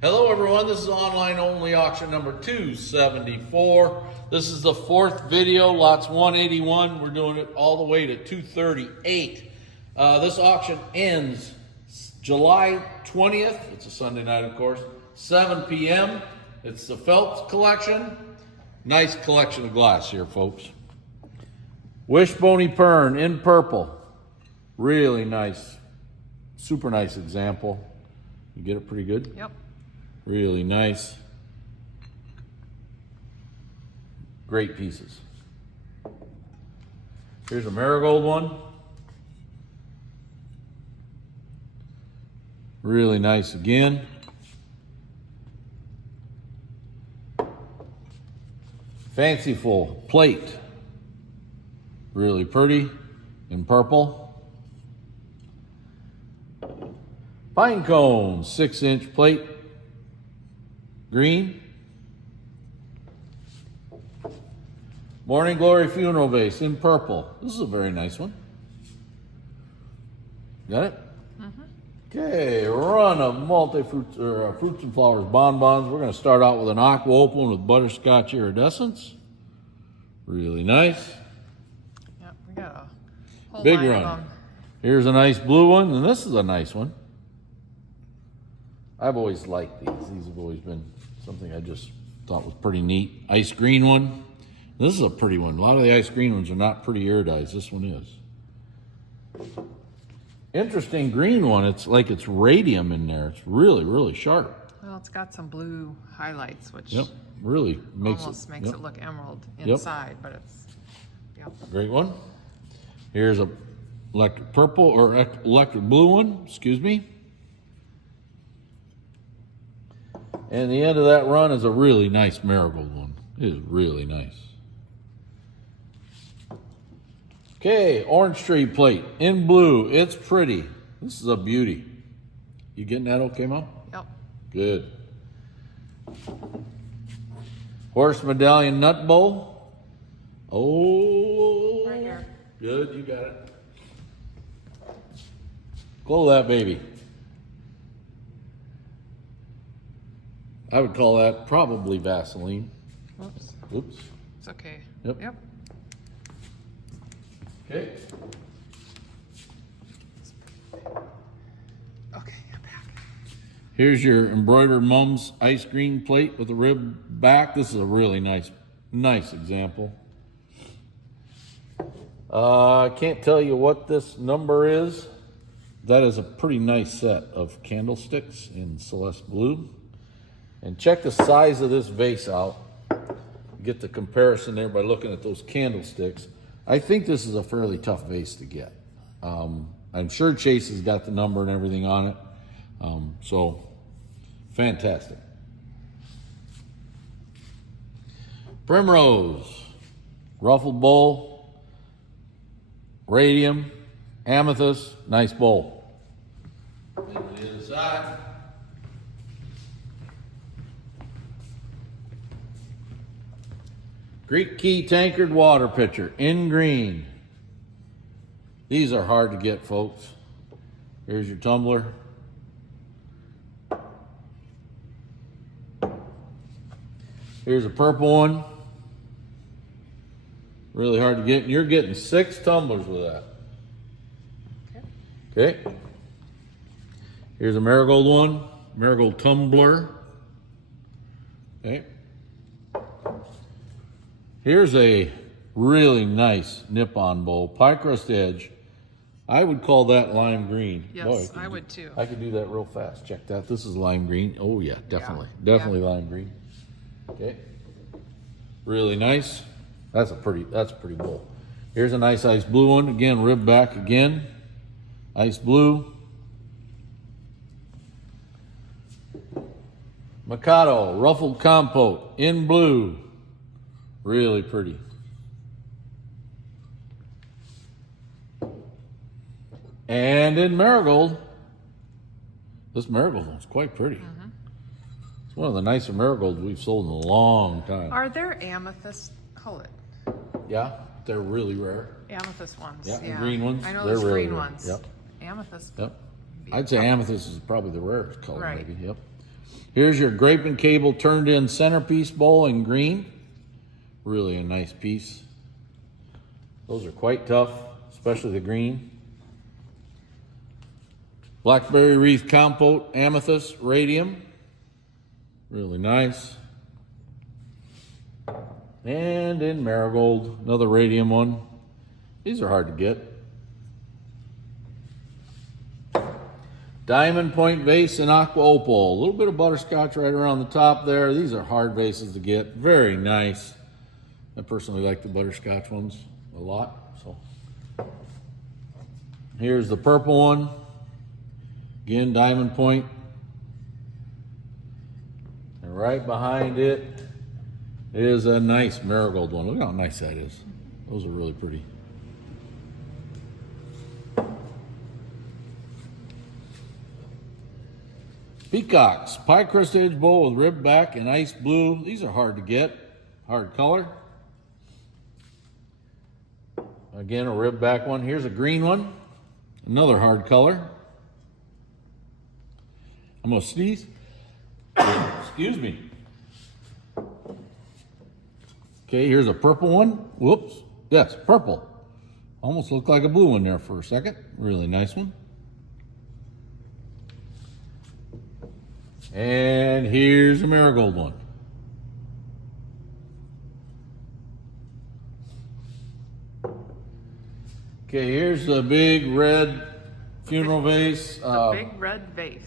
Hello everyone, this is online only auction number 274. This is the fourth video, lots 181. We're doing it all the way to 238. This auction ends July 20th. It's a Sunday night, of course, 7 p.m. It's the Phelps Collection. Nice collection of glass here, folks. Wishbone Pern in purple. Really nice, super nice example. You get it pretty good? Yep. Really nice. Great pieces. Here's a marigold one. Really nice again. Fanciful plate. Really pretty in purple. Pine cone, 6-inch plate. Green. Morning Glory funeral vase in purple. This is a very nice one. Got it? Okay, run of multi-fruits or fruits and flowers bonbons. We're going to start out with an aqua opal with butterscotch iridescence. Really nice. Yep, we got a whole Big line run. of them. Here's a nice blue one, and this is a nice one. I've always liked these. These have always been something I just thought was pretty neat. Ice green one. This is a pretty one. A lot of the ice green ones are not pretty iridized. This one is. Interesting green one. It's like it's radium in there. It's really, really sharp. Well, it's got some blue highlights, which Really makes almost makes it look emerald Yep. inside, but it's, Great one. Here's a electric purple or electric blue one. Excuse me. And the end of that run is a really nice marigold one. It is really nice. Okay, orange tree plate in blue. It's pretty. This is a beauty. You getting that okay, Mom? Yep. Good. Horse medallion nut bowl. Oh. Right here. Good, you got it. Close that baby. I would call that probably Vaseline. Whoops. Oops. It's okay. Yep. Yep. Okay. Okay, I'm back. Here's your embroidered mum's ice green plate with a rib back. This is a really nice example. I can't tell you what this number is. That is a pretty nice set of candlesticks in Celeste blue. And check the size of this vase out. Get the comparison there by looking at those candlesticks. I think this is a fairly tough vase to get. I'm sure Chase has got the number and everything on it. So, fantastic. Primrose, ruffled bowl, radium, amethyst, nice bowl. And on the other side, Greek key tankard water pitcher in green. These are hard to get, folks. Here's your tumbler. Here's a purple one. Really hard to get. And you're getting 6 tumblers with that. Okay. Here's a marigold one. Marigold tumbler. Okay. Here's a really nice nip-on bowl, pie crust edge. I would call that lime green. Yes, I would too. I could do that real fast. Check that. This is lime green. Oh yeah, definitely. Yeah. Definitely lime green. Okay. Really nice. That's a pretty bowl. Here's a nice ice blue one. Again, rib back again. Ice blue. Mikado, ruffled compote in blue. Really pretty. And in marigold, this marigold one's quite pretty. It's one of the nicer marigolds we've sold in a long time. Are there amethyst colored? Yeah, they're really rare. Amethyst ones. Yeah, the green ones, I know they're there's really green rare. ones. Yep. Amethyst. Yep. I'd say amethyst is probably the rarest color, Right. maybe. Yep. Here's your grape and cable turned in centerpiece bowl in green. Really a nice piece. Those are quite tough, especially the green. Blackberry wreath compote amethyst radium. Really nice. And in marigold, another radium one. These are hard to get. Diamond point vase in aqua opal. A little bit of butterscotch right around the top there. These are hard vases to get. Very nice. I personally like the butterscotch ones a lot. So here's the purple one. Again, diamond point. And right behind it is a nice marigold one. Look how nice that is. Those are really pretty. Peacocks, pie crust edge bowl with ribbed back and ice blue. These are hard to get, hard color. Again, a ribbed back one. Here's a green one, another hard color. I'm gonna sneeze. Excuse me. Okay, here's a purple one. Whoops, yes, purple. Almost looked like a blue one there for a second. Really nice one. And here's a marigold one. Okay, here's the big red funeral vase. The big red vase.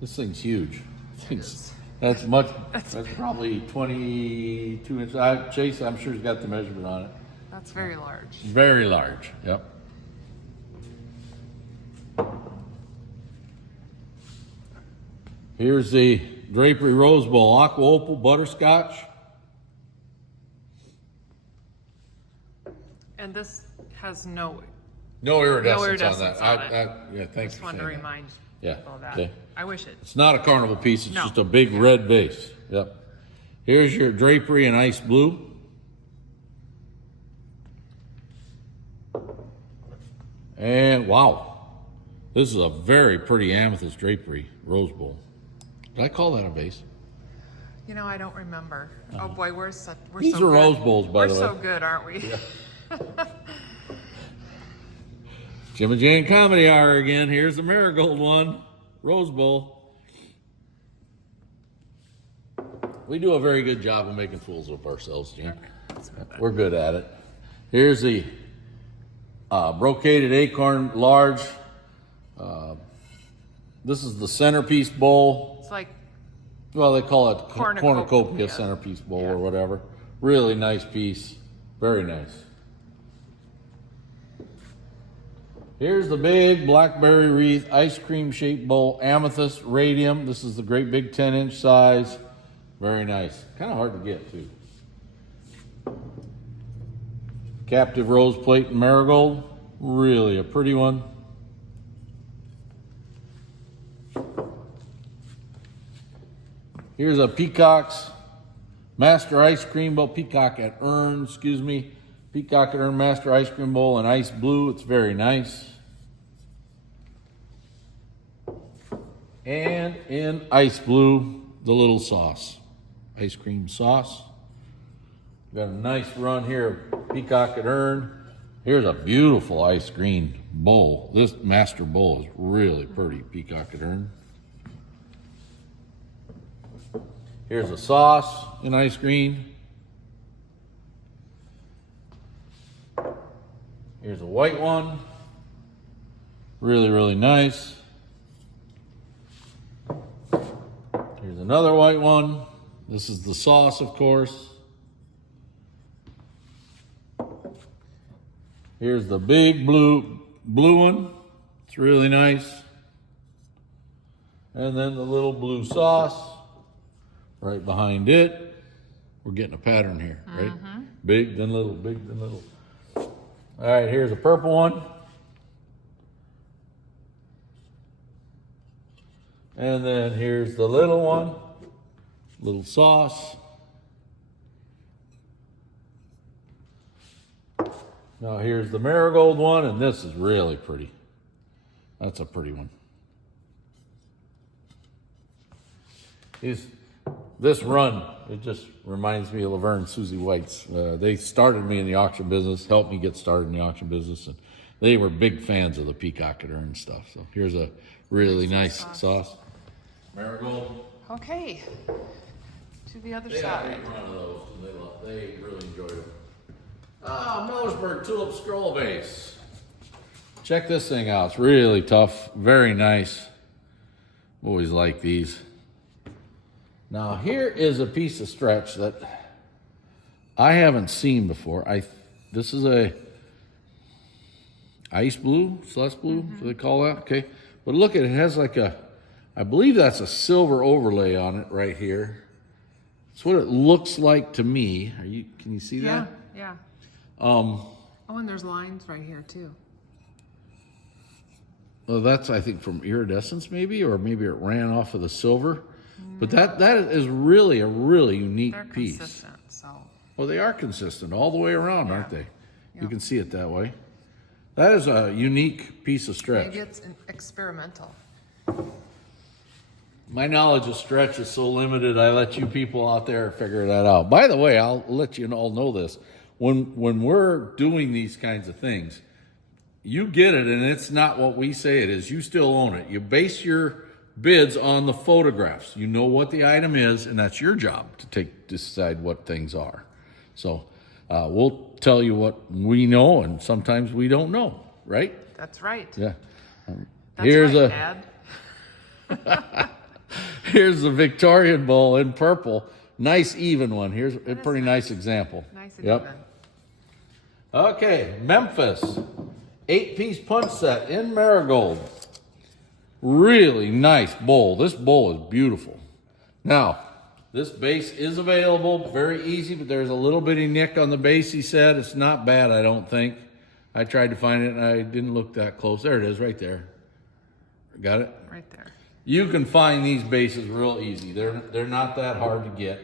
This thing's huge. That's much. That's probably 22 inches. Chase, I'm sure, has got the measurement on it. That's very large. Very large. Yep. Here's the drapery rose bowl, aqua opal, butterscotch. And this has no iridescence, iridescence on on that. Yeah, thanks just for wanted to saying that. remind Yeah, people of that. okay. I wish it. It's not a carnival piece, it's No. just a big red vase. Yep. Here's your drapery in ice blue. And wow, this is a very pretty amethyst drapery rose bowl. Did I call that a vase? You know, I don't remember. Oh boy, we're so These good. are rose bowls, by the way. We're so good, aren't we? Jim and Jane Comedy Hour again. Here's the marigold one, rose bowl. We do a very good job of making fools of ourselves, Jane. We're good at it. Here's the brocaded acorn large. This is the centerpiece bowl. It's like Well, they call it cornucopia yeah. centerpiece bowl Yeah. or whatever. Really nice piece. Very nice. Here's the big blackberry wreath ice cream shaped bowl, amethyst radium. This is the great big 10-inch size. Very nice. Kind of hard to get too. Captive rose plate and marigold. Really a pretty one. Here's a Peacock's Master Ice Cream Bowl, Peacock at Urn, excuse me. Peacock at Urn Master Ice Cream Bowl in ice blue. It's very nice. And in ice blue, the little sauce, ice cream sauce. Got a nice run here of Peacock at Urn. Here's a beautiful ice cream bowl. This master bowl is really pretty, Peacock at Urn. Here's a sauce in ice cream. Here's a white one. Really, really nice. Here's another white one. This is the sauce, of course. Here's the big blue one. It's really nice. And then the little blue sauce. Right behind it, we're getting a pattern here, right? Big, then little, big, then little. All right, here's a purple one. And then here's the little one, little sauce. Now here's the marigold one, and this is really pretty. That's a pretty one. This run, it just reminds me of Laverne and Susie White's. They started me in the auction business, helped me get started in the auction business, and they were big fans of the peacockator and stuff. So here's a really nice sauce. Marigold. Okay. To the other They had a side. big run of those, and they really enjoyed them. Millersburg Tulip Scroll Vase. Check this thing out. It's really tough, very nice. Always like these. Now here is a piece of stretch that I haven't seen before. This is a ice blue, celeste blue, so they call that. Okay, but look at it. It has like I believe that's a silver overlay on it right here. It's what it looks like to me. Can you see that? Yeah. Oh, and there's lines right here too. Well, that's I think from iridescence maybe, or maybe it ran off of the silver. But that is really a really unique They're piece. consistent, so. Well, they are consistent all the way around, aren't they? Yeah. You can see it that way. That is a unique piece of stretch. Maybe it's experimental. My knowledge of stretch is so limited, I let you people out there figure that out. By the way, I'll let you all know this. When we're doing these kinds of things, you get it, and it's not what we say it is. You still own it. You base your bids on the photographs. You know what the item is, and that's your job to decide what things are. So we'll tell you what we know, and sometimes we don't know, right? That's right. Yeah. That's Here's right, Dad. Here's the Victorian bowl in purple. Nice even one. Here's a pretty nice example. Nice and even. Okay, Memphis. 8-piece punch set in marigold. Really nice bowl. This bowl is beautiful. Now, this base is available. Very easy, but there's a little bitty nick on the base, he said. It's not bad, I don't think. I tried to find it, and I didn't look that close. There it is, right there. Got it? Right there. You can find these bases real easy. They're not that hard to get.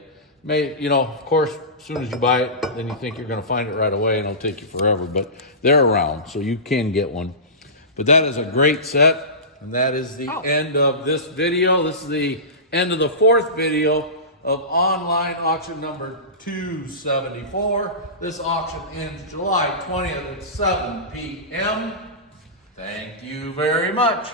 Of course, as soon as you buy it, then you think you're going to find it right away, and it'll take you forever. But they're around, so you can get one. But that is a great set, and that is the end of this video. This is the end of the 4th video of online auction number 274. This auction ends July 20th at 7 p.m. Thank you very much.